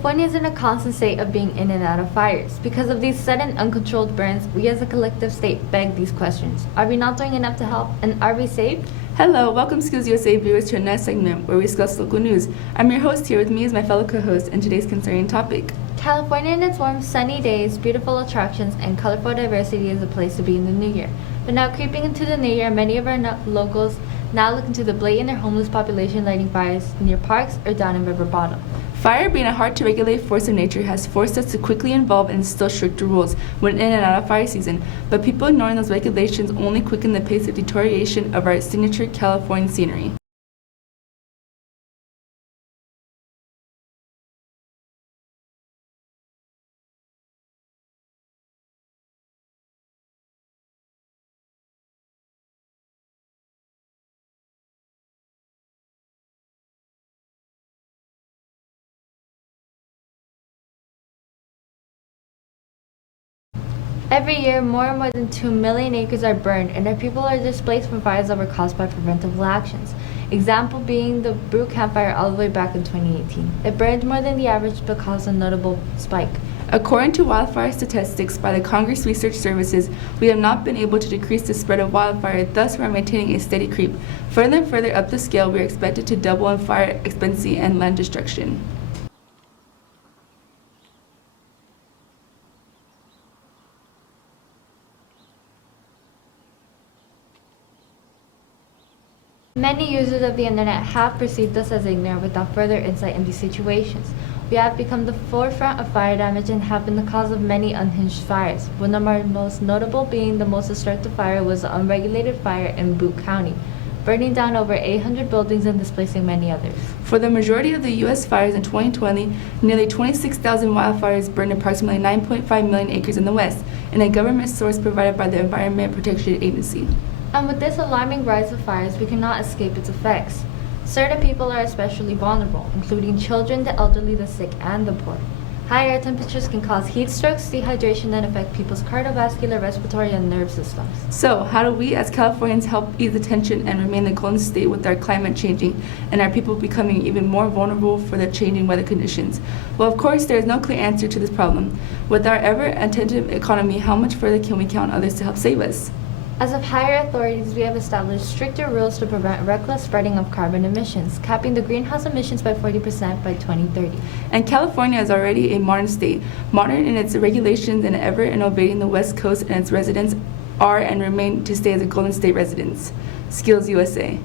California is in a constant state of being in and out of fires. Because of these sudden, uncontrolled burns, we as a collective state beg these questions. Are we not doing enough to help, and are we safe? Hello, welcome SkillsUSA viewers to our next segment where we discuss local news. I'm your host. Here with me is my fellow co-host and today's concerning topic. California in its warm, sunny days, beautiful attractions, and colorful diversity is a place to be in the new year. But now creeping into the new year, many of our locals now look into the blatant or homeless population lighting fires near parks or down in river bottom. Fire, being a hard-to-regulate force of nature, has forced us to quickly involve and instill stricter rules when in and out of fire season, but people ignoring those regulations only quicken the pace of deterioration of our signature Californian scenery. Every year, more and more than 2 million acres are burned, and our people are displaced from fires that were caused by preventable actions. Example being the Brew campfire all the way back in 2018. It burned more than the average but caused a notable spike. According to wildfire statistics by the Congress Research Services, we have not been able to decrease the spread of wildfire, thus we are maintaining a steady creep. Further and further up the scale, we are expected to double in fire expensing and land destruction. Many users of the internet have perceived us as ignorant without further insight in these situations. We have become the forefront of fire damage and have been the cause of many unhinged fires, one of our most notable being the most destructive fire was the unregulated fire in Butte County, burning down over 800 buildings and displacing many others. For the majority of the U.S. fires in 2020, nearly 26,000 wildfires burned approximately 9.5 million acres in the West, in a government source provided by the Environment Protection Agency. And with this alarming rise of fires, we cannot escape its effects. Certain people are especially vulnerable, including children, the elderly, the sick, and the poor. High air temperatures can cause heat strokes, dehydration, and affect people's cardiovascular, respiratory, and nerve systems. So, how do we as Californians help ease the tension and remain the golden state with our climate changing and our people becoming even more vulnerable for the changing weather conditions? Well, of course, there is no clear answer to this problem. With our ever-attentive economy, how much further can we count on others to help save us? As of higher authorities, we have established stricter rules to prevent reckless spreading of carbon emissions, capping the greenhouse emissions by 40% by 2030. And California is already a modern state, modern in its regulations and ever innovating. The West Coast and its residents are and remain to stay as a Golden State residents. SkillsUSA.